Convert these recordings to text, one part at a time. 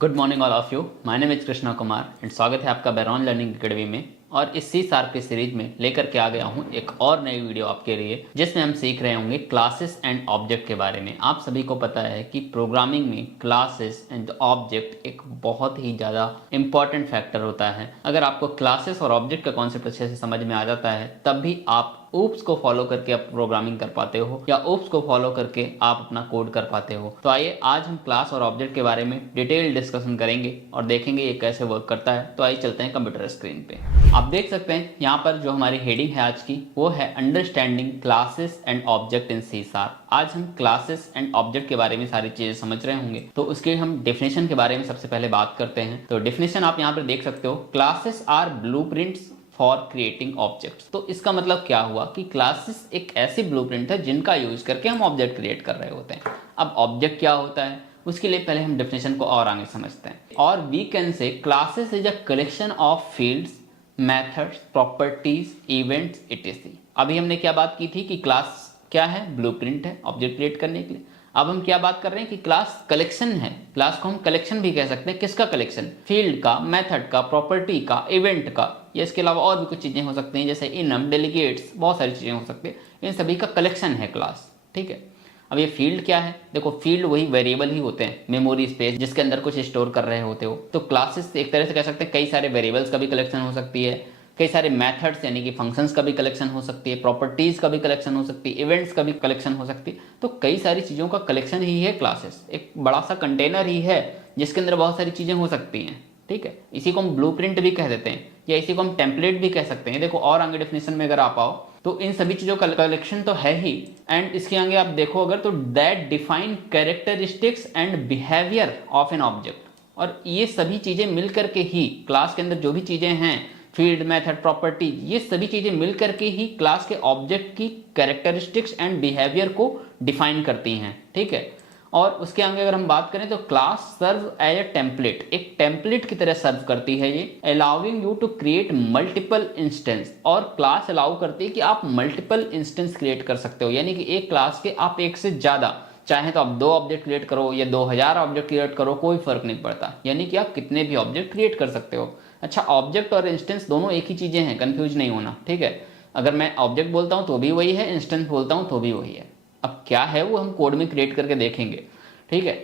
Good morning all of you. My name is Krishna Kumar and स्वागत है आपका बैरॉन लर्निंग एकेडमी में। और इस सी शार्प की सीरीज में लेकर के आ गया हूँ एक और नई वीडियो आपके लिए, जिसमें हम सीख रहे होंगे क्लासेस एंड ऑब्जेक्ट के बारे में। आप सभी को पता है कि प्रोग्रामिंग में क्लासेस एंड ऑब्जेक्ट एक बहुत ही ज़्यादा इंपॉर्टेंट फैक्टर होता है। अगर आपको क्लासेस और ऑब्जेक्ट का कॉन्सेप्ट अच्छे से समझ में आ जाता है, तब भी आप ओप्स को फॉलो करके आप प्रोग्रामिंग कर पाते हो या ओप्स को फॉलो करके आप अपना कोड कर पाते हो। तो आइए आज हम क्लास और ऑब्जेक्ट के बारे में डिटेल डिस्कशन करेंगे और देखेंगे ये कैसे वर्क करता है। तो आइए चलते हैं कंप्यूटर स्क्रीन पे। आप देख सकते हैं यहाँ पर जो हमारी हेडिंग है आज की, वो है understanding classes and object in C sharp. आज हम क्लासेस एंड ऑब्जेक्ट के बारे में सारी चीजें समझ रहे होंगे। तो उसके हम डेफिनेशन के बारे में सबसे पहले बात करते हैं। तो डेफिनेशन आप यहाँ पर देख सकते हो, classes are blueprints for creating objects. तो इसका मतलब क्या हुआ कि क्लासेस एक ऐसी ब्लूप्रिंट है जिनका यूज करके हम ऑब्जेक्ट क्रिएट कर रहे होते हैं। अब ऑब्जेक्ट क्या होता है उसके लिए पहले हम डेफिनेशन को और आगे समझते हैं। और we can say classes is a collection of fields, methods, properties, events etc. अभी हमने क्या बात की थी कि क्लास क्या है, ब्लूप्रिंट है ऑब्जेक्ट क्रिएट करने के लिए। अब हम क्या बात कर रहे हैं कि क्लास कलेक्शन है। क्लास को हम कलेक्शन भी कह सकते हैं। किसका कलेक्शन? फील्ड का, मेथड का, प्रॉपर्टी का, इवेंट का, या इसके अलावा और भी कुछ चीजें हो सकती हैं जैसे इनम, डेलीगेट्स, बहुत सारी चीजें हो सकती है। इन सभी का कलेक्शन है क्लास। ठीक है। अब ये फील्ड क्या है? देखो, फील्ड वही वेरिएबल ही होते हैं, मेमोरी स्पेस जिसके अंदर कुछ स्टोर कर रहे होते हो। तो क्लासेस एक तरह से कह सकते हैं कई सारे वेरिएबल्स का भी कलेक्शन हो सकती है, कई सारे मेथड्स यानी कि फंक्शंस का भी कलेक्शन हो सकती है, प्रॉपर्टीज का भी कलेक्शन हो सकती है, इवेंट्स का भी कलेक्शन हो सकती है। तो कई सारी चीजों का कलेक्शन ही है क्लासेस। एक बड़ा सा कंटेनर ही है जिसके अंदर बहुत सारी चीजें हो सकती हैं। ठीक है। इसी को हम ब्लूप्रिंट भी कह देते हैं या इसी को हम टेम्पलेट भी कह सकते हैं। देखो और आगे डेफिनेशन में अगर आप आओ तो इन सभी चीजों का कलेक्शन तो है ही। एंड इसके आगे आप देखो अगर तो that define characteristics and behaviour of an object. और ये सभी चीजें मिलकर के ही क्लास के अंदर जो भी चीजें हैं, फील्ड, मेथड, प्रॉपर्टी, ये सभी चीजें मिलकर के ही क्लास के ऑब्जेक्ट की कैरेक्टरिस्टिक्स एंड बिहेवियर को डिफाइन करती हैं। ठीक है। और उसके आगे अगर हम बात करें तो class serve as a template, एक टेम्पलेट की तरह सर्व करती है ये, allowing you to create multiple instance. और क्लास अलाउ करती है कि आप मल्टीपल इंस्टेंस क्रिएट कर सकते हो, यानी कि एक क्लास के आप एक से ज्यादा, चाहे तो आप 2 ऑब्जेक्ट क्रिएट करो या 2000 ऑब्जेक्ट क्रिएट करो, कोई फर्क नहीं पड़ता। यानी कि आप कितने भी ऑब्जेक्ट क्रिएट कर सकते हो। अच्छा, ऑब्जेक्ट और इंस्टेंस दोनों एक ही चीजें हैं, कंफ्यूज नहीं होना। ठीक है। अगर मैं ऑब्जेक्ट बोलता हूं तो भी वही है, इंस्टेंस बोलता हूं तो भी वही है। अब क्या है वो हम कोड में क्रिएट करके देखेंगे। ठीक है।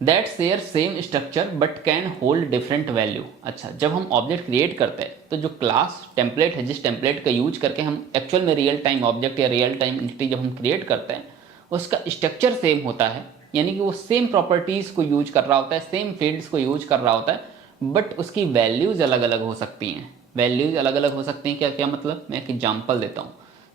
That share same structure but can hold different value. अच्छा, जब हम ऑब्जेक्ट क्रिएट करते हैं तो जो क्लास टेम्पलेट है, जिस टेम्पलेट का यूज करके हम एक्चुअल में रियल टाइम ऑब्जेक्ट या रियल टाइम एंटिटी जब हम क्रिएट करते हैं, उसका स्ट्रक्चर सेम होता है। यानी कि वो सेम प्रॉपर्टीज को यूज कर रहा होता है, सेम फील्ड्स को यूज कर रहा होता है, बट उसकी वैल्यूज अलग अलग हो सकती हैं। वैल्यूज अलग अलग हो सकती हैं। क्या क्या मतलब? मैं एक एग्जांपल देता हूँ।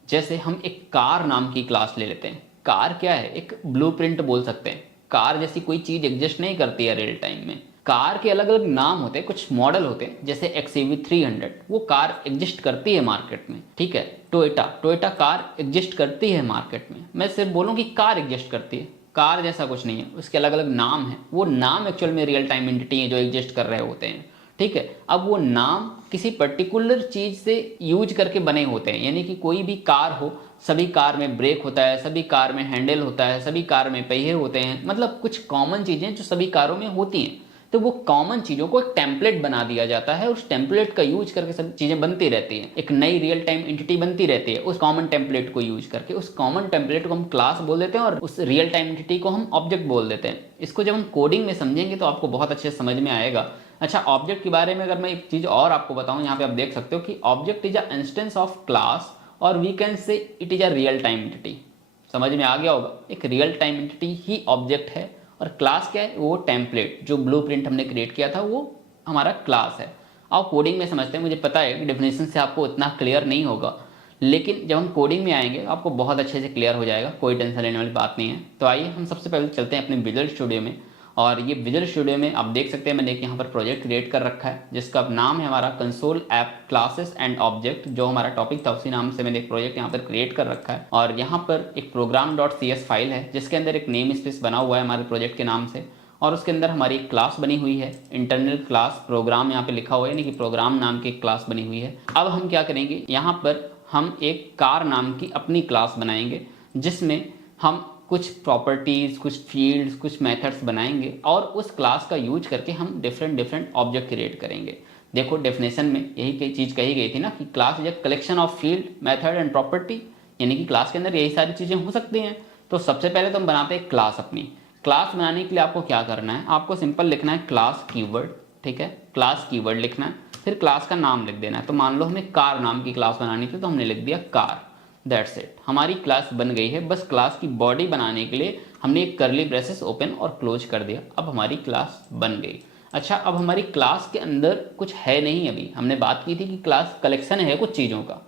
जैसे हम एक कार नाम की क्लास ले लेते हैं। कार क्या है? एक ब्लूप्रिंट बोल सकते हैं। कार जैसी कोई चीज एग्जिस्ट नहीं करती है रियल टाइम में। कार के अलग अलग नाम होते हैं, कुछ मॉडल होते हैं जैसे XUV 300, वो कार एग्जिस्ट करती है मार्केट में। ठीक है। टोयोटा कार एग्जिस्ट करती है मार्केट में। मैं सिर्फ बोलूँ कि कार एग्जिस्ट करती है, कार जैसा कुछ नहीं है, उसके अलग अलग नाम है। वो नाम एक्चुअल में रियल टाइम एंटिटी है जो एग्जिस्ट कर रहे होते हैं। ठीक है। अब वो नाम किसी पर्टिकुलर चीज से यूज करके बने होते हैं। यानी कि कोई भी कार हो, सभी कार में ब्रेक होता है, सभी कार में हैंडल होता है, सभी कार में पहिए होते हैं, मतलब कुछ कॉमन चीजें जो सभी कारों में होती हैं। तो वो कॉमन चीजों को एक टेम्पलेट बना दिया जाता है, उस टेम्पलेट का यूज करके सब चीजें बनती रहती हैं। एक नई रियल टाइम एंटिटी बनती रहती है उस कॉमन टेम्पलेट को यूज करके। उस कॉमन टेम्पलेट को हम क्लास बोल देते हैं और उस रियल टाइम एंटिटी को हम ऑब्जेक्ट बोल देते हैं। इसको जब हम कोडिंग में समझेंगे तो आपको बहुत अच्छे से समझ में आएगा। अच्छा, ऑब्जेक्ट के बारे में अगर मैं एक चीज और आपको बताऊं, यहाँ पे आप देख सकते हो कि object is a instance of class और we can say it is a real time entity. समझ में आ गया होगा। एक रियल टाइम एंटिटी ही ऑब्जेक्ट है और क्लास क्या है? वो टेम्पलेट जो ब्लूप्रिंट हमने क्रिएट किया था वो हमारा क्लास है। आओ कोडिंग में समझते हैं। मुझे पता है कि डेफिनेशन से आपको इतना क्लियर नहीं होगा, लेकिन जब हम कोडिंग में आएंगे आपको बहुत अच्छे से क्लियर हो जाएगा, कोई टेंशन लेने वाली बात नहीं है। तो आइए हम सबसे पहले चलते हैं अपने विजुअल स्टूडियो में। और ये विजुअल स्टूडियो में आप देख सकते हैं मैंने एक यहाँ पर प्रोजेक्ट क्रिएट कर रखा है जिसका नाम है हमारा console app classes and object. जो हमारा टॉपिक था उसी नाम से मैंने एक प्रोजेक्ट यहाँ पर क्रिएट कर रखा है। और यहाँ पर एक program.cs फाइल है जिसके अंदर एक नेम स्पेस बना हुआ है हमारे प्रोजेक्ट के नाम से, और उसके अंदर हमारी एक क्लास बनी हुई है, इंटरनल क्लास प्रोग्राम यहाँ पे लिखा हुआ है, यानी कि प्रोग्राम नाम की एक क्लास बनी हुई है। अब हम क्या करेंगे, यहाँ पर हम एक कार नाम की अपनी क्लास बनाएंगे जिसमें हम कुछ प्रॉपर्टीज़, कुछ फील्ड्स, कुछ मेथड्स बनाएंगे और उस क्लास का यूज करके हम डिफरेंट ऑब्जेक्ट क्रिएट करेंगे। देखो डेफिनेशन में यही चीज़ कही गई थी ना कि class is a collection of field, method and property, यानी कि क्लास के अंदर यही सारी चीज़ें हो सकती हैं। तो सबसे पहले तो हम बनाते हैं क्लास। अपनी क्लास बनाने के लिए आपको क्या करना है, आपको सिंपल लिखना है क्लास कीवर्ड, ठीक है, क्लास कीवर्ड लिखना है, फिर क्लास का नाम लिख देना है। तो मान लो हमें कार नाम की क्लास बनानी थी तो हमने लिख दिया कार, दैट्स इट, हमारी क्लास बन गई है। बस क्लास की बॉडी बनाने के लिए हमने एक कर्ली ब्रेसेस ओपन और क्लोज कर दिया, अब हमारी क्लास बन गई। अच्छा, अब हमारी क्लास के अंदर कुछ है नहीं, अभी हमने बात की थी कि क्लास कलेक्शन है कुछ चीज़ों का,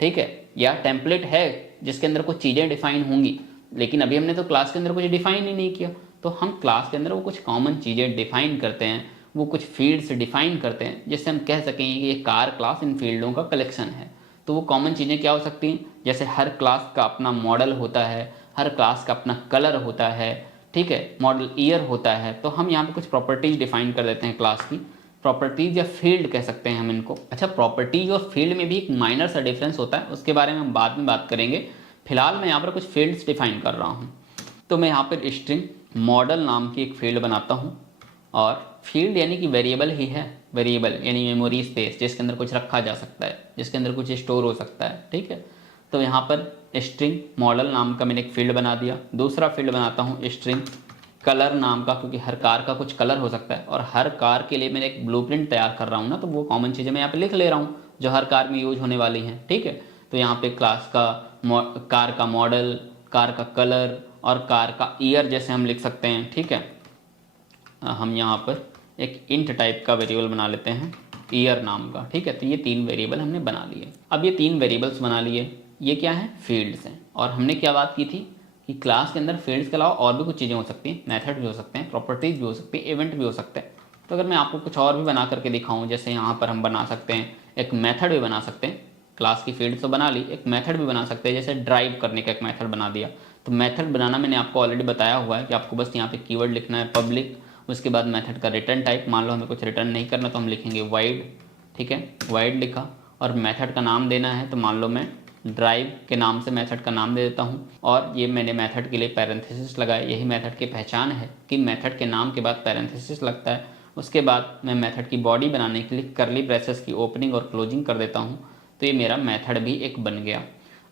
ठीक है, या टेम्पलेट है जिसके अंदर कुछ चीज़ें डिफाइन होंगी, लेकिन अभी हमने तो क्लास के अंदर कुछ डिफाइन ही नहीं किया। तो हम क्लास के अंदर वो कुछ कॉमन चीज़ें डिफाइन करते हैं, वो कुछ फील्ड्स डिफाइन करते हैं, जिससे हम कह सकेंगे कि ये कार क्लास इन फील्डों का कलेक्शन है। तो वो कॉमन चीज़ें क्या हो सकती हैं, जैसे हर क्लास का अपना मॉडल होता है, हर क्लास का अपना कलर होता है, ठीक है, मॉडल ईयर होता है। तो हम यहाँ पे कुछ प्रॉपर्टीज डिफाइन कर देते हैं क्लास की, प्रॉपर्टीज या फील्ड कह सकते हैं हम इनको। अच्छा, प्रॉपर्टीज और फील्ड में भी एक माइनर सा डिफरेंस होता है, उसके बारे में हम बाद में बात करेंगे। फिलहाल मैं यहाँ पर कुछ फील्ड्स डिफाइन कर रहा हूँ। तो मैं यहाँ पर स्ट्रिंग मॉडल नाम की एक फील्ड बनाता हूँ, और फील्ड यानी कि वेरिएबल ही है, वेरिएबल यानी मेमोरी स्पेस, जिसके अंदर कुछ रखा जा सकता है, जिसके अंदर कुछ स्टोर हो सकता है, ठीक है। तो यहाँ पर स्ट्रिंग मॉडल नाम का मैंने एक फील्ड बना दिया। दूसरा फील्ड बनाता हूँ स्ट्रिंग कलर नाम का, क्योंकि हर कार का कुछ कलर हो सकता है और हर कार के लिए मैंने एक ब्लूप्रिंट तैयार कर रहा हूँ ना, तो वो कॉमन चीज़ें मैं यहाँ पे लिख ले रहा हूँ जो हर कार में यूज होने वाली हैं, ठीक है। तो यहाँ पे क्लास का कार का मॉडल, कार का कलर और कार का ईयर जैसे हम लिख सकते हैं, ठीक है। हम यहाँ पर एक इंट टाइप का वेरिएबल बना लेते हैं ईयर नाम का, ठीक है। तो ये 3 वेरिएबल हमने बना लिए। अब ये 3 वेरिएबल्स बना लिए, ये क्या है, फील्ड्स हैं। और हमने क्या बात की थी कि क्लास के अंदर फील्ड्स के अलावा और भी कुछ चीज़ें हो सकती हैं, मेथड भी हो सकते हैं, प्रॉपर्टीज भी हो सकती है, इवेंट भी हो सकते हैं। तो अगर मैं आपको कुछ और भी बना करके दिखाऊँ, जैसे यहाँ पर हम बना सकते हैं एक मेथड भी बना सकते हैं, क्लास की फील्ड तो बना ली, एक मेथड भी बना सकते हैं, जैसे ड्राइव करने का एक मेथड बना दिया। तो मेथड बनाना मैंने आपको ऑलरेडी बताया हुआ है कि आपको बस यहाँ पे कीवर्ड लिखना है पब्लिक, उसके बाद मेथड का रिटर्न टाइप, मान लो हमें कुछ रिटर्न नहीं करना तो हम लिखेंगे वाइड, ठीक है, वाइड लिखा। और मेथड का नाम देना है तो मान लो मैं ड्राइव के नाम से मेथड का नाम दे देता हूँ, और ये मैंने मेथड के लिए पैरेंथेसिस लगाया। यही मेथड की पहचान है कि मेथड के नाम के बाद पैरेंथेसिस लगता है। उसके बाद मैं मेथड की बॉडी बनाने के लिए कर्ली ब्रेसेस की ओपनिंग और क्लोजिंग कर देता हूँ। तो ये मेरा मेथड भी एक बन गया।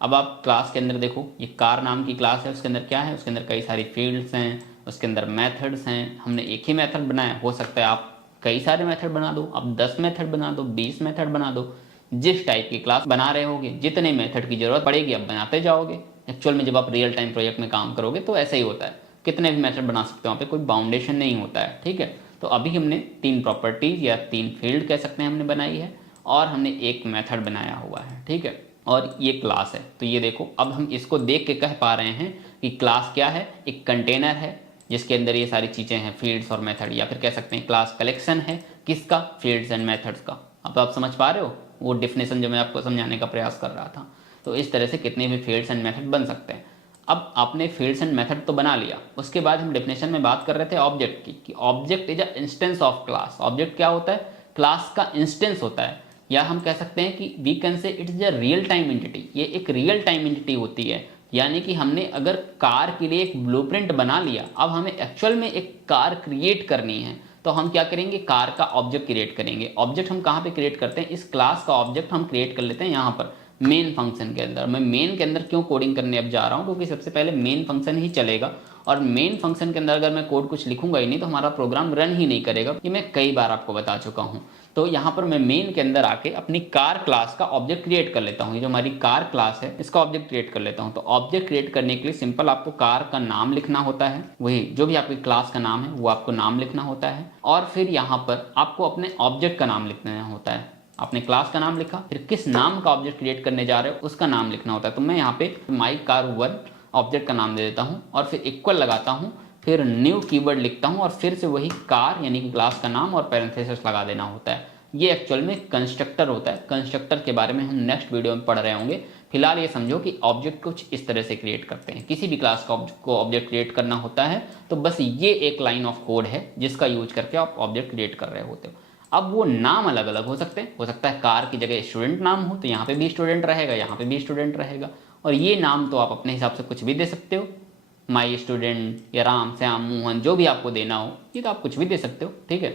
अब आप क्लास के अंदर देखो, ये कार नाम की क्लास है, उसके अंदर क्या है, उसके अंदर कई सारी फील्ड्स हैं, उसके अंदर मेथड्स हैं। हमने एक ही मेथड बनाया, हो सकता है आप कई सारे मेथड बना दो, आप 10 मेथड बना दो, 20 मेथड बना दो, जिस टाइप की क्लास बना रहे होगे, जितने मेथड की जरूरत पड़ेगी आप बनाते जाओगे। एक्चुअल में जब आप रियल टाइम प्रोजेक्ट में काम करोगे तो ऐसा ही होता है, कितने भी मेथड बना सकते हो, वहाँ पे कोई बाउंडेशन नहीं होता है, ठीक है। तो अभी हमने 3 प्रॉपर्टीज या 3 फील्ड कह सकते हैं हमने बनाई है, और हमने एक मेथड बनाया हुआ है, ठीक है, और ये क्लास है। तो ये देखो, अब हम इसको देख के कह पा रहे हैं कि क्लास क्या है, एक कंटेनर है जिसके अंदर ये सारी चीज़ें हैं, फील्ड्स और मेथड, या फिर कह सकते हैं क्लास कलेक्शन है, किसका, फील्ड्स एंड मेथड्स का। अब आप समझ पा रहे हो वो डिफिनेशन जो मैं आपको समझाने का प्रयास कर रहा था। तो इस तरह से कितने भी फील्ड्स एंड मेथड बन सकते हैं। अब आपने फील्ड्स एंड मेथड तो बना लिया, उसके बाद हम डेफिनेशन में बात कर रहे थे ऑब्जेक्ट की, कि object is a instance of class. Object क्या होता है, क्लास का इंस्टेंस होता है, या हम कह सकते हैं कि we can say it is a real time entity. ये एक रियल टाइम एंटिटी होती है, यानी कि हमने अगर कार के लिए एक ब्लूप्रिंट बना लिया, अब हमें एक्चुअल में एक कार क्रिएट करनी है, तो हम क्या करेंगे, कार का ऑब्जेक्ट क्रिएट करेंगे। ऑब्जेक्ट हम कहाँ पे क्रिएट करते हैं, इस क्लास का ऑब्जेक्ट हम क्रिएट कर लेते हैं यहाँ पर मेन फंक्शन के अंदर। मैं मेन के अंदर क्यों कोडिंग करने अब जा रहा हूँ, क्योंकि सबसे पहले मेन फंक्शन ही चलेगा, और मेन फंक्शन के अंदर अगर मैं कोड कुछ लिखूंगा ही नहीं तो हमारा प्रोग्राम रन ही नहीं करेगा। ये मैं कई बार आपको बता चुका हूँ। तो यहाँ पर मैं मेन के अंदर आके अपनी कार क्लास का ऑब्जेक्ट क्रिएट कर लेता हूँ। ये जो हमारी कार क्लास है इसका ऑब्जेक्ट क्रिएट कर लेता हूँ। तो ऑब्जेक्ट क्रिएट करने के लिए सिंपल आपको कार का नाम लिखना होता है, वही जो भी आपकी क्लास का नाम है वो आपको नाम लिखना होता है, और फिर यहाँ पर आपको अपने ऑब्जेक्ट का नाम लिखना होता है। आपने क्लास का नाम लिखा, फिर किस नाम का ऑब्जेक्ट क्रिएट करने जा रहे हो उसका नाम लिखना होता है। तो मैं यहाँ पे माई कार 1 ऑब्जेक्ट का नाम दे देता हूँ, और फिर इक्वल लगाता हूँ, फिर न्यू कीवर्ड लिखता हूँ, और फिर से वही कार यानी कि क्लास का नाम और पैरेंथेसिस लगा देना होता है। ये एक्चुअल में कंस्ट्रक्टर होता है। कंस्ट्रक्टर के बारे में हम नेक्स्ट वीडियो में पढ़ रहे होंगे। फिलहाल ये समझो कि ऑब्जेक्ट कुछ इस तरह से क्रिएट करते हैं। किसी भी क्लास को ऑब्जेक्ट क्रिएट करना होता है तो बस ये एक लाइन ऑफ कोड है जिसका यूज करके आप ऑब्जेक्ट क्रिएट कर रहे होते हो। अब वो नाम अलग अलग हो सकते हैं, हो सकता है कार की जगह स्टूडेंट नाम हो तो यहाँ पे भी स्टूडेंट रहेगा, यहाँ पे भी स्टूडेंट रहेगा, और ये नाम तो आप अपने हिसाब से कुछ भी दे सकते हो। माई स्टूडेंट या राम श्याम मोहन, जो भी आपको देना हो, ये तो आप कुछ भी दे सकते हो, ठीक है।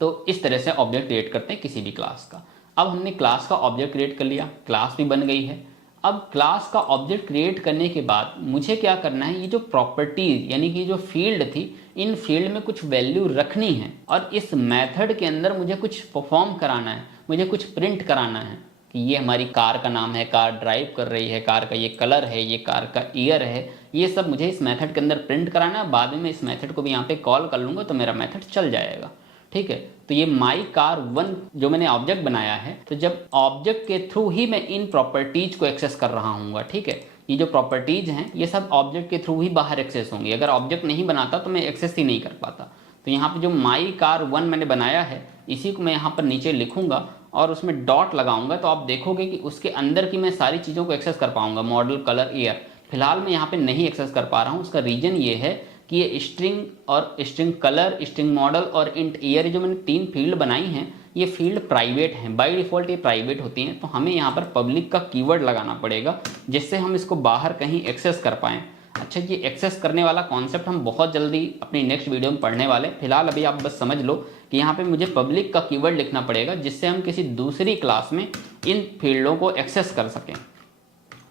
तो इस तरह से ऑब्जेक्ट क्रिएट करते हैं किसी भी क्लास का। अब हमने क्लास का ऑब्जेक्ट क्रिएट कर लिया, क्लास भी बन गई है। अब क्लास का ऑब्जेक्ट क्रिएट करने के बाद मुझे क्या करना है, ये जो प्रॉपर्टीज यानी कि जो फील्ड थी, इन फील्ड में कुछ वैल्यू रखनी है और इस मेथड के अंदर मुझे कुछ परफॉर्म कराना है, मुझे कुछ प्रिंट कराना है कि ये हमारी कार का नाम है, कार ड्राइव कर रही है, कार का ये कलर है, ये कार का ईयर है, ये सब मुझे इस मेथड के अंदर प्रिंट कराना है। बाद में मैं इस मेथड को भी यहाँ पे कॉल कर लूँगा तो मेरा मेथड चल जाएगा, ठीक है। तो ये माई कार वन जो मैंने ऑब्जेक्ट बनाया है, तो जब ऑब्जेक्ट के थ्रू ही मैं इन प्रॉपर्टीज को एक्सेस कर रहा हूँ, ठीक है। ये जो प्रॉपर्टीज हैं ये सब ऑब्जेक्ट के थ्रू ही बाहर एक्सेस होंगी, अगर ऑब्जेक्ट नहीं बनाता तो मैं एक्सेस ही नहीं कर पाता। तो यहाँ पे जो माई कार वन मैंने बनाया है, इसी को मैं यहाँ पर नीचे लिखूंगा और उसमें डॉट लगाऊंगा, तो आप देखोगे कि उसके अंदर की मैं सारी चीज़ों को एक्सेस कर पाऊंगा, मॉडल, कलर, ईयर। फिलहाल मैं यहाँ पे नहीं एक्सेस कर पा रहा हूँ। उसका रीजन ये है कि ये स्ट्रिंग और स्ट्रिंग कलर, स्ट्रिंग मॉडल और इंट ईयर, जो मैंने 3 फील्ड बनाई हैं, ये फील्ड प्राइवेट हैं, बाय डिफ़ॉल्ट ये प्राइवेट होती हैं। तो हमें यहाँ पर पब्लिक का कीवर्ड लगाना पड़ेगा जिससे हम इसको बाहर कहीं एक्सेस कर पाएँ। अच्छा, ये एक्सेस करने वाला कॉन्सेप्ट हम बहुत जल्दी अपनी नेक्स्ट वीडियो में पढ़ने वाले। फिलहाल अभी आप बस समझ लो कि यहाँ पे मुझे पब्लिक का कीवर्ड लिखना पड़ेगा जिससे हम किसी दूसरी क्लास में इन फील्डों को एक्सेस कर सकें,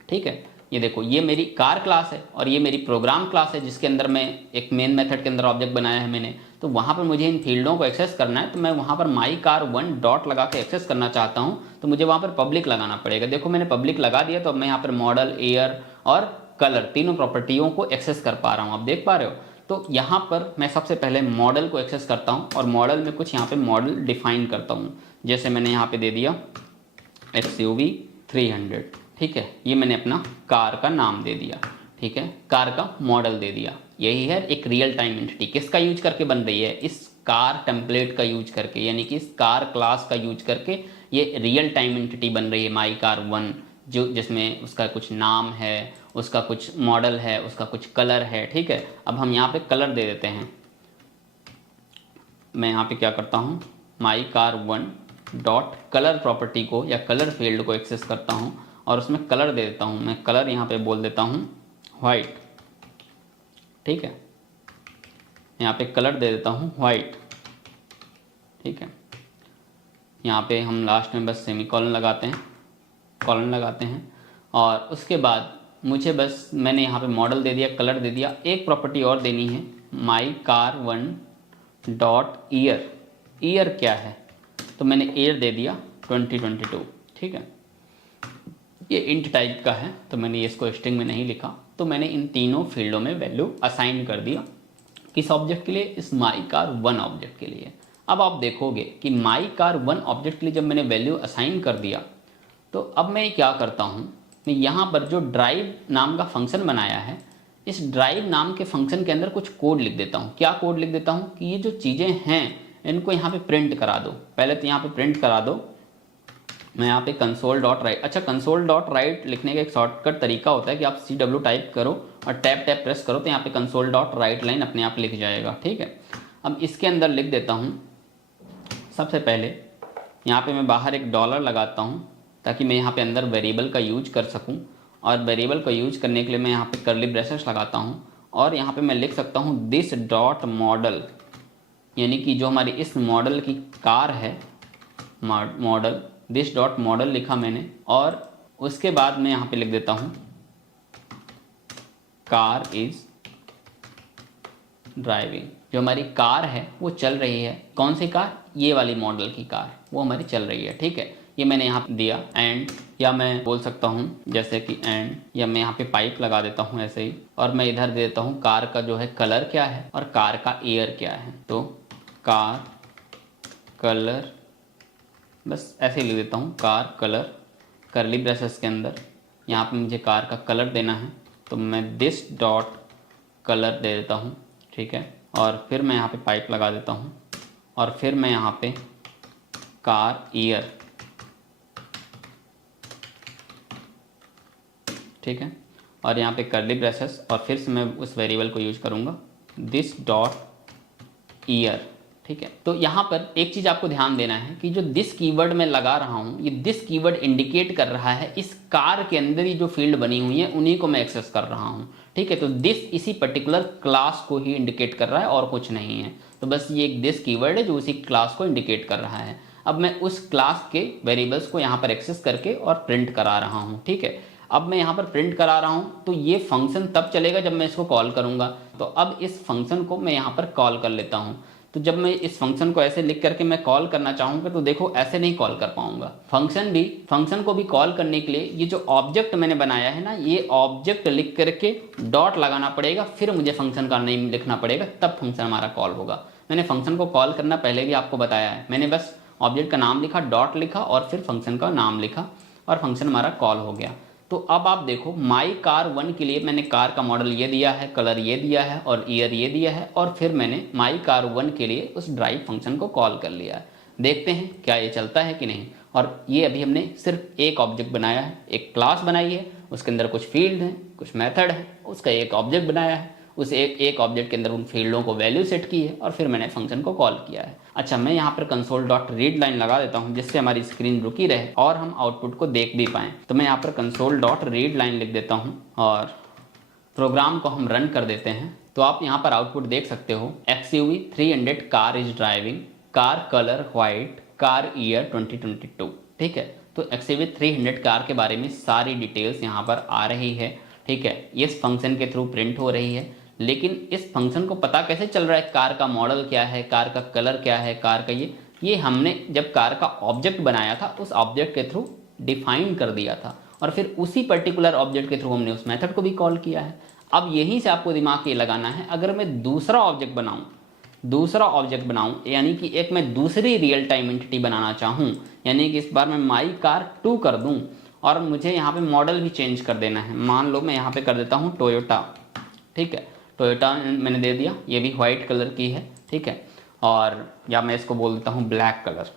ठीक है। ये देखो, ये मेरी कार क्लास है और ये मेरी प्रोग्राम क्लास है जिसके अंदर मैं एक मेन मेथड के अंदर ऑब्जेक्ट बनाया है मैंने। तो वहाँ पर मुझे इन फील्डों को एक्सेस करना है, तो मैं वहाँ पर माई कार वन डॉट लगा के एक्सेस करना चाहता हूँ, तो मुझे वहाँ पर पब्लिक लगाना पड़ेगा। देखो मैंने पब्लिक लगा दिया, तो अब मैं यहाँ पर मॉडल, ईयर और कलर तीनों प्रॉपर्टियों को एक्सेस कर पा रहा हूँ, आप देख पा रहे हो। तो यहाँ पर मैं सबसे पहले मॉडल को एक्सेस करता हूँ और मॉडल में कुछ यहाँ पे मॉडल डिफाइन करता हूँ। जैसे मैंने यहाँ पे दे दिया XUV 300, ठीक है। ये मैंने अपना कार का नाम दे दिया, ठीक है, कार का मॉडल दे दिया। यही है एक रियल टाइम एंटिटी। किसका यूज करके बन रही है? इस कार टेम्पलेट का यूज करके, यानी कि इस कार क्लास का यूज करके ये रियल टाइम एंटिटी बन रही है माई कार वन, जो जिसमें उसका कुछ नाम है, उसका कुछ मॉडल है, उसका कुछ कलर है, ठीक है। अब हम यहाँ पे कलर दे देते हैं। मैं यहाँ पे क्या करता हूँ, my car one dot colour property को या कलर फील्ड को एक्सेस करता हूँ और उसमें कलर दे देता हूँ। मैं कलर यहाँ पे बोल देता हूँ वाइट, ठीक है। यहाँ पे कलर दे देता हूँ वाइट, ठीक है। यहाँ पे हम लास्ट में बस सेमीकोलन लगाते हैं, कॉलन लगाते हैं और उसके बाद मुझे बस मैंने यहाँ पे मॉडल दे दिया, कलर दे दिया। एक प्रॉपर्टी और देनी है, my car one dot year. Year क्या है? तो मैंने ईयर दे दिया 2022, ठीक है। ये इंट टाइप का है तो मैंने इसको स्ट्रिंग में नहीं लिखा, तो मैंने इन तीनों फील्डों में वैल्यू असाइन कर दिया। किस ऑब्जेक्ट के लिए? इस माई कार वन ऑब्जेक्ट के लिए। अब आप देखोगे कि माई कार वन ऑब्जेक्ट के लिए जब मैंने वैल्यू असाइन कर दिया, तो अब मैं क्या करता हूँ, मैं यहाँ पर जो ड्राइव नाम का फंक्शन बनाया है, इस ड्राइव नाम के फंक्शन के अंदर कुछ कोड लिख देता हूँ। क्या कोड लिख देता हूँ कि ये जो चीज़ें हैं इनको यहाँ पे प्रिंट करा दो। पहले तो यहाँ पे प्रिंट करा दो। मैं यहाँ पे कंसोल डॉट राइट, अच्छा कंसोल डॉट राइट लिखने का एक शॉर्टकट तरीका होता है कि आप CW टाइप करो और टैप प्रेस करो, तो यहाँ पे कंसोल डॉट राइट लाइन अपने आप लिख जाएगा, ठीक है। अब इसके अंदर लिख देता हूँ, सबसे पहले यहाँ पे मैं बाहर एक डॉलर लगाता हूँ ताकि मैं यहाँ पे अंदर वेरिएबल का यूज कर सकूँ, और वेरिएबल का यूज करने के लिए मैं यहाँ पे कर्ली ब्रेसेस लगाता हूँ और यहाँ पे मैं लिख सकता हूँ दिस डॉट मॉडल, यानी कि जो हमारी इस मॉडल की कार है, मॉडल, दिस डॉट मॉडल लिखा मैंने। और उसके बाद मैं यहाँ पे लिख देता हूँ कार इज ड्राइविंग। जो हमारी कार है वो चल रही है। कौन सी कार? ये वाली मॉडल की कार, वो हमारी चल रही है, ठीक है। ये मैंने यहाँ दिया एंड, या मैं बोल सकता हूँ जैसे कि एंड, या मैं यहाँ पे पाइप लगा देता हूँ ऐसे ही, और मैं इधर दे देता हूँ कार का जो है कलर क्या है और कार का ईयर क्या है। तो कार कलर, बस ऐसे ही लिख देता हूँ कार कलर कर्ली ब्रेसेस के अंदर। यहाँ पे मुझे कार का कलर देना है तो मैं दिस डॉट कलर दे देता हूँ, ठीक है। और फिर मैं यहाँ पे पाइप लगा देता हूँ और फिर मैं यहाँ पे कार ईयर, ठीक है, और यहाँ पे कर्ली ब्रेसेस, और फिर से मैं उस वेरिएबल को यूज करूँगा दिस डॉट ईयर, ठीक है। तो यहाँ पर एक चीज आपको ध्यान देना है कि जो दिस कीवर्ड मैं लगा रहा हूँ, ये दिस कीवर्ड इंडिकेट कर रहा है इस कार के अंदर ही जो फील्ड बनी हुई है उन्हीं को मैं एक्सेस कर रहा हूँ, ठीक है। तो दिस इसी पर्टिकुलर क्लास को ही इंडिकेट कर रहा है और कुछ नहीं है। तो बस ये एक दिस कीवर्ड है जो उसी क्लास को इंडिकेट कर रहा है। अब मैं उस क्लास के वेरिएबल्स को यहाँ पर एक्सेस करके और प्रिंट करा रहा हूँ, ठीक है। अब मैं यहाँ पर प्रिंट करा रहा हूँ तो ये फंक्शन तब चलेगा जब मैं इसको कॉल करूँगा। तो अब इस फंक्शन को मैं यहाँ पर कॉल कर लेता हूँ। तो जब मैं इस फंक्शन को ऐसे लिख करके मैं कॉल करना चाहूँगा तो देखो ऐसे नहीं कॉल कर पाऊंगा। फंक्शन को भी कॉल करने के लिए ये जो ऑब्जेक्ट मैंने बनाया है ना, ये ऑब्जेक्ट लिख करके डॉट लगाना पड़ेगा, फिर मुझे फंक्शन का नेम लिखना पड़ेगा, तब फंक्शन हमारा कॉल होगा। मैंने फंक्शन को कॉल करना पहले भी आपको बताया है। मैंने बस ऑब्जेक्ट का नाम लिखा, डॉट लिखा और फिर फंक्शन का नाम लिखा और फंक्शन हमारा कॉल हो गया। तो अब आप देखो माई कार 1 के लिए मैंने कार का मॉडल ये दिया है, कलर ये दिया है और ईयर ये दिया है, और फिर मैंने माई कार 1 के लिए उस ड्राइव फंक्शन को कॉल कर लिया है। देखते हैं क्या ये चलता है कि नहीं। और ये अभी हमने सिर्फ एक ऑब्जेक्ट बनाया है, एक क्लास बनाई है, उसके अंदर कुछ फील्ड हैं, कुछ मेथड है, उसका एक ऑब्जेक्ट बनाया है, उस एक ऑब्जेक्ट के अंदर उन फील्डों को वैल्यू सेट की है और फिर मैंने फंक्शन को कॉल किया है। अच्छा, मैं यहाँ पर कंसोल डॉट रीड लाइन लगा देता हूँ जिससे हमारी स्क्रीन रुकी रहे और हम आउटपुट को देख भी पाएँ। तो मैं यहाँ पर कंसोल डॉट रीड लाइन लिख देता हूँ और प्रोग्राम को हम रन कर देते हैं। तो आप यहाँ पर आउटपुट देख सकते हो, XUV 300 car is driving, car colour white, car year 2022, ठीक है। तो XUV 300 कार के बारे में सारी डिटेल्स यहाँ पर आ रही है, ठीक है। इस फंक्शन के थ्रू प्रिंट हो रही है। लेकिन इस फंक्शन को पता कैसे चल रहा है कार का मॉडल क्या है, कार का कलर क्या है, कार का ये हमने जब कार का ऑब्जेक्ट बनाया था उस ऑब्जेक्ट के थ्रू डिफाइन कर दिया था और फिर उसी पर्टिकुलर ऑब्जेक्ट के थ्रू हमने उस मेथड को भी कॉल किया है। अब यहीं से आपको दिमाग ये लगाना है, अगर मैं दूसरा ऑब्जेक्ट बनाऊं यानी कि एक मैं दूसरी रियल टाइम एंटिटी बनाना चाहूँ, यानी कि इस बार मैं माई कार 2 कर दूँ और मुझे यहाँ पे मॉडल भी चेंज कर देना है। मान लो मैं यहाँ पे कर देता हूँ टोयोटा, ठीक है। टोयोटा मैंने दे दिया, ये भी वाइट कलर की है, ठीक है। और या मैं इसको बोल देता हूँ ब्लैक कलर,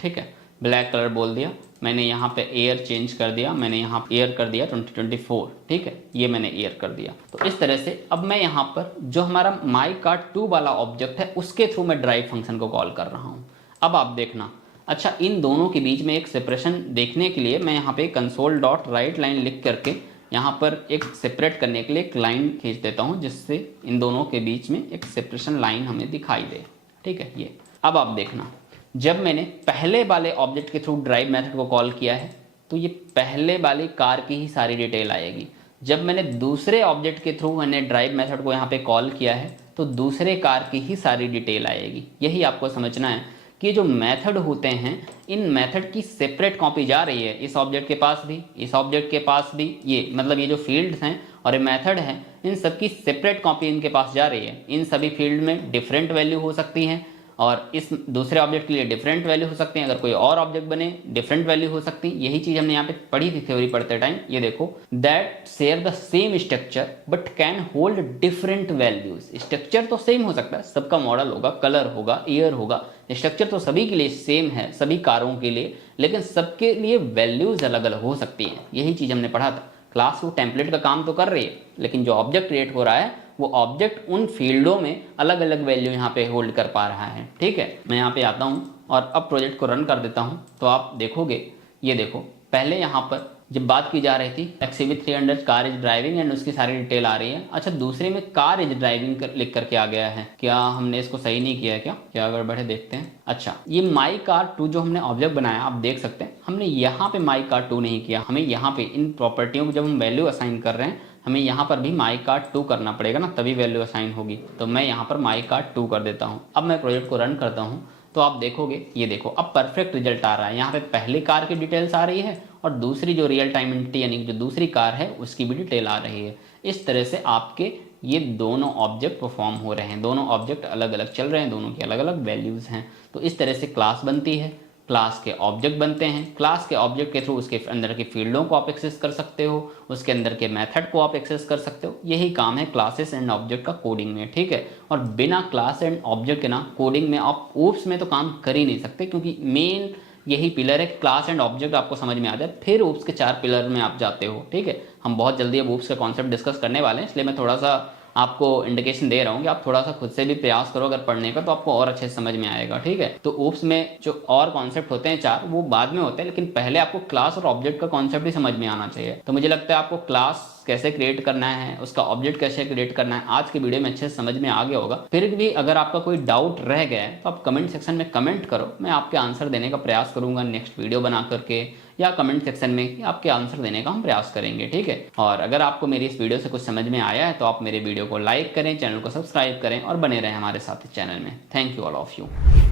ठीक है। ब्लैक कलर बोल दिया। मैंने यहाँ पे एयर चेंज कर दिया, मैंने यहाँ एयर कर दिया 2024, ठीक है। ये मैंने एयर कर दिया। तो इस तरह से अब मैं यहाँ पर जो हमारा माई कार 2 वाला ऑब्जेक्ट है उसके थ्रू मैं ड्राइव फंक्शन को कॉल कर रहा हूँ। अब आप देखना, अच्छा इन दोनों के बीच में एक सेपरेशन देखने के लिए मैं यहाँ पे कंसोल डॉट राइट लाइन लिख करके यहाँ पर एक सेपरेट करने के लिए एक लाइन खींच देता हूँ जिससे इन दोनों के बीच में एक सेपरेशन लाइन हमें दिखाई दे, ठीक है। ये अब आप देखना, जब मैंने पहले वाले ऑब्जेक्ट के थ्रू ड्राइव मेथड को कॉल किया है तो ये पहले वाली कार की ही सारी डिटेल आएगी। जब मैंने दूसरे ऑब्जेक्ट के थ्रू मैंने ड्राइव मेथड को यहाँ पे कॉल किया है तो दूसरे कार की ही सारी डिटेल आएगी। यही आपको समझना है कि जो मेथड होते हैं इन मेथड की सेपरेट कॉपी जा रही है, इस ऑब्जेक्ट के पास भी, इस ऑब्जेक्ट के पास भी, ये मतलब ये जो फील्ड्स हैं और ये मेथड है इन सब की सेपरेट कॉपी इनके पास जा रही है। इन सभी फील्ड में डिफरेंट वैल्यू हो सकती हैं और इस दूसरे ऑब्जेक्ट के लिए डिफरेंट वैल्यू हो सकती है। अगर कोई और ऑब्जेक्ट बने डिफरेंट वैल्यू हो सकती है। यही चीज हमने यहाँ पे पढ़ी थी थ्योरी पढ़ते टाइम। ये देखो, that share the same structure but can hold different values. Structure तो सेम हो सकता है, सबका मॉडल होगा, कलर होगा, ईयर होगा, स्ट्रक्चर तो सभी के लिए सेम है, सभी कारों के लिए, लेकिन सबके लिए वैल्यूज अलग अलग हो सकती हैं। यही चीज हमने पढ़ा था। क्लास वो टेम्पलेट का काम तो कर रही है, लेकिन जो ऑब्जेक्ट क्रिएट हो रहा है वो ऑब्जेक्ट उन फील्डों में अलग अलग वैल्यू यहाँ पे होल्ड कर पा रहा है, ठीक है। मैं यहाँ पे आता हूँ और अब प्रोजेक्ट को रन कर देता हूँ तो आप देखोगे, ये देखो, पहले यहाँ पर जब बात की जा रही थी XUV 300 car is driving and उसकी सारी डिटेल आ रही है। अच्छा, दूसरे में कार इज ड्राइविंग लिख करके आ गया है। क्या हमने इसको सही नहीं किया है? क्या गड़बड़ है, देखते हैं। अच्छा, ये माई कार 2 जो हमने ऑब्जेक्ट बनाया आप देख सकते हैं, हमने यहाँ पे माई कार 2 नहीं किया। हमें यहाँ पे इन प्रॉपर्टियों को जब हम वैल्यू असाइन कर रहे हैं हमें यहाँ पर भी माई कार 2 करना पड़ेगा ना, तभी वैल्यू असाइन होगी। तो मैं यहाँ पर माई कार 2 कर देता हूँ। अब मैं प्रोजेक्ट को रन करता हूँ तो आप देखोगे, ये देखो, अब परफेक्ट रिजल्ट आ रहा है। यहाँ पे पहली कार की डिटेल्स आ रही है और दूसरी जो रियल टाइम एंटिटी यानी जो दूसरी कार है उसकी भी डिटेल आ रही है। इस तरह से आपके ये दोनों ऑब्जेक्ट परफॉर्म हो रहे हैं, दोनों ऑब्जेक्ट अलग अलग चल रहे हैं, दोनों की अलग अलग वैल्यूज हैं। तो इस तरह से क्लास बनती है, क्लास के ऑब्जेक्ट बनते हैं, क्लास के ऑब्जेक्ट के थ्रू उसके अंदर की फील्डों को आप एक्सेस कर सकते हो, उसके अंदर के मेथड को आप एक्सेस कर सकते हो। यही काम है क्लासेस एंड ऑब्जेक्ट का कोडिंग में, ठीक है। और बिना क्लास एंड ऑब्जेक्ट के ना कोडिंग में आप ओप्स में तो काम कर ही नहीं सकते, क्योंकि मेन यही पिलर है। क्लास एंड ऑब्जेक्ट आपको समझ में आ जाए फिर ओप्स के 4 पिलर में आप जाते हो, ठीक है। हम बहुत जल्दी अब ओप्स का कॉन्सेप्ट डिस्कस करने वाले हैं, इसलिए मैं थोड़ा सा आपको इंडिकेशन दे रहा हूँ कि आप थोड़ा सा खुद से भी प्रयास करो अगर पढ़ने का, तो आपको और अच्छे से समझ में आएगा। ठीक है, तो ऊप्स में जो और कॉन्सेप्ट होते हैं 4 वो बाद में होते हैं, लेकिन पहले आपको क्लास और ऑब्जेक्ट का कॉन्सेप्ट ही समझ में आना चाहिए। तो मुझे लगता है आपको क्लास कैसे क्रिएट करना है, उसका ऑब्जेक्ट कैसे क्रिएट करना है, आज के वीडियो में अच्छे से समझ में आ गया होगा। फिर भी अगर आपका कोई डाउट रह गया है तो आप कमेंट सेक्शन में कमेंट करो, मैं आपके आंसर देने का प्रयास करूंगा नेक्स्ट वीडियो बना करके, या कमेंट सेक्शन में आपके आंसर देने का हम प्रयास करेंगे। ठीक है, और अगर आपको मेरी इस वीडियो से कुछ समझ में आया है तो आप मेरे वीडियो को लाइक करें, चैनल को सब्सक्राइब करें और बने रहें हमारे साथ इस चैनल में। Thank you all of you.